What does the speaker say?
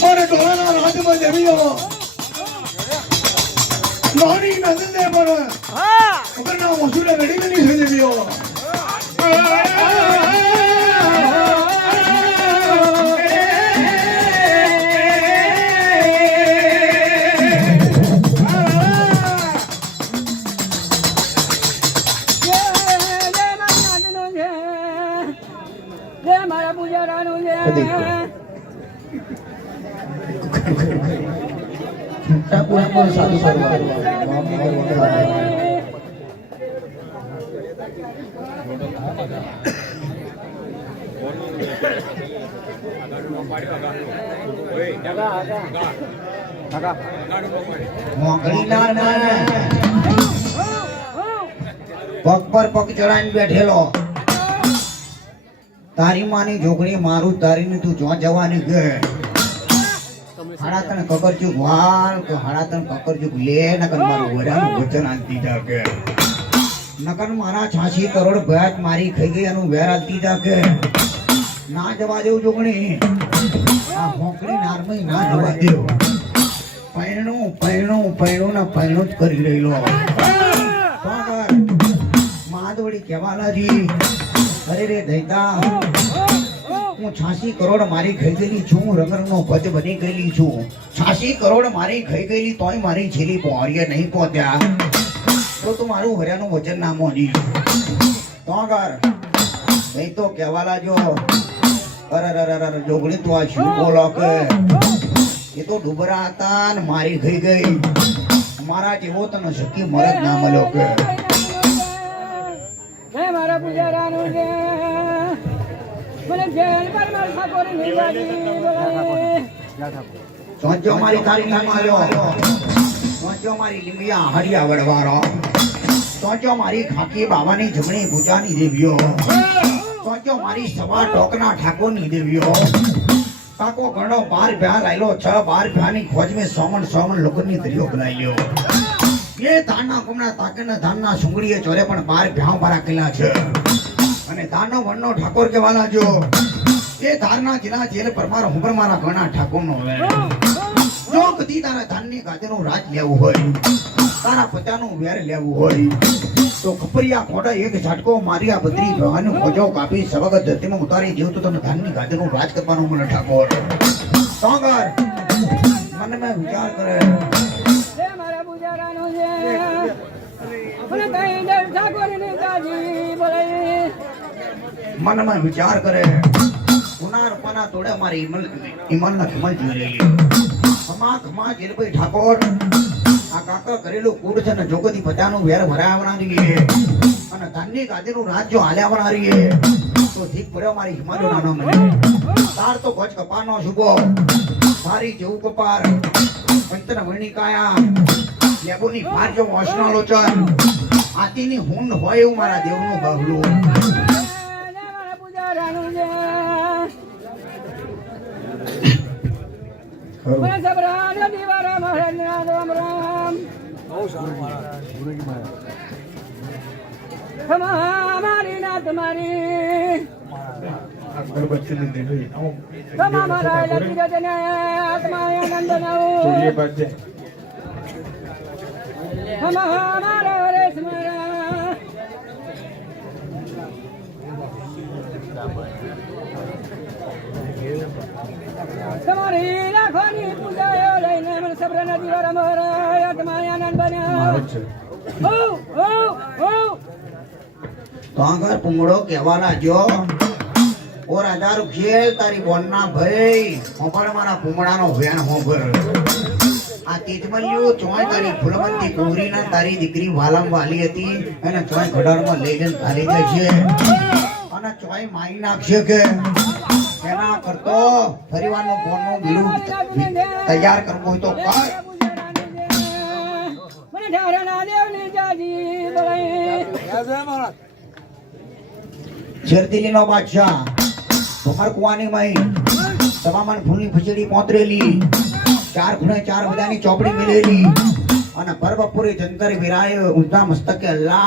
મારે ડોળાના રાજમાં જમ્યો નાની નંદને પણ ખબર ના વસુલે રડી ગઈ છે જમ્યો મારા પૂજારાનું છે પગ પર પગ ચડાઈને બેઠેલો તારી માની જોગણી મારું તારી તું જો જવાની કે હાડા તને ખબર છું વાલ કે હાડા તને ખબર છું લે નકન મારું વરાનું વચન આલતી જા કે નકન મારા 86 કરોડ ભેટ મારી ખાઈ ગઈ એનું વેર આલતી જા કે ના જવા દેવું જોગણી આ હોકડી નારમઈ ના જવા દેવ પૈણું ને પૈણું જ કરી રહેલો માધવડી કેવાલાજી અરે રે દૈતા હું 86 કરોડ મારી ખાઈ ગયેલી છું રંગરંગનો પચ બની ગયેલી છું 86 કરોડ મારી ખાઈ ગયેલી તોય મારી છેલી પહોંચીએ નહીં પહોંચ્યા તો તું મારું હર્યાનું વચન ના મોની તો કર નહીં તો કહેવાલા જો અરે જોગણી તું આ શું બોલો કે એ તો ડુબરા હતા ને મારી ખાઈ ગઈ મારા જેવો તને શકી મરદ ના મળ્યો કે મારા પૂજારાનું છે મને જેલ પર માર ઠાકોર નિવાજી સોચો મારી તારી ના માર્યો સોચો મારી લીંબિયા હરિયા વડવારો સોચો મારી ખાકી બાવાની જમણી પૂજાની દેવીઓ સોચો મારી સવા ટોકના ઠાકોરની દેવીઓ કાકો ઘણો 12 ભ્યા લાયલો 6 12 ભ્યાની ખોજ મે સોમન લોકોની દરિયો બનાવી લ્યો એ તાના કોમના તાકેના ધાનના સુંગડીએ ચોરે પણ 12 ભ્યાવ મારા કિલ્લા છે અને તાનો વણનો ઠાકોર કેવાલા જો એ ધારના જિલ્લા જેલ પરમાર હુંબર મારા ઘણા ઠાકોરનો હવે જો કદી તારા ધાનની ગાજેનું રાજ લેવું હોય તારા પચાનું વેર લેવું હોય તો ખપરિયા ખોટા એક ઝાટકો મારી આ બદરી ભવાનું ખોજો કાપી સવગત ધરતીમાં ઉતારી જેવું તો તમે ધાનની ગાજેનું રાજ કરવાનું મને ઠાકોર સોંગર મને મેં વિચાર કરે મારા પૂજારાનું છે મને કઈ દેવ ઠાકોર નિવાજી બોલે મનમાં વિચાર કરે ઉનાર પના તોડે મારી ઈમાનના ખમલ જોઈ લેલી ખમા જેલભાઈ ઠાકોર આ કાકા કરેલું કૂડ છે ને જોગતી પચાનું વેર ભરાવના રહીએ અને ધાનની ગાદીનું રાજ્ય હાલ્યાવના રહીએ તો ઠીક પડ્યો મારી હિમાલય નાનો મને તાર તો ગજ કપાનો શુભો તારી જેવું કપાર પંચના વણી કાયા લેબોની પાર જો વાસનો લોચન આતીની હુંડ હોય એવું મારા દેવનું બહલું મારી ના તમારી મારા લખી જને આત્મા આનંદ મારા રેસ મારા તમારી લાખોની પૂજા લઈને મને સબ્ર નદી વાળા મારા આત્મા આનંદ બન્યા તો આગળ પુંગડો કહેવાલા જો ઓ રાજા રૂખેલ તારી બોનના ભાઈ હોપડ મારા પુંગડાનો ભયાન હોપર આ તેજમલ્યો ચોય તારી ફૂલવંતી કુંવરીના તારી દીકરી વાલમ વાલી હતી અને ચોય ઘડારમાં લઈ જઈને તારી જશે અને ચોય માઈ નાખશે કે એના કરતો ફરીવાનું બોનનું બીડું તૈયાર કરવું હોય તો કર મને ધારણા દેવની જાજી બોલે શેરદિલીનો બાદશાહ ભમર કુવાની મઈ તમામન ફૂલની ખીચડી પોતરેલી 4 ખૂણે 4 બધાની ચોપડી મિલેલી અને પરબપુરી જંતર વિરાય ઊંધા મસ્તકે અલ્લાહ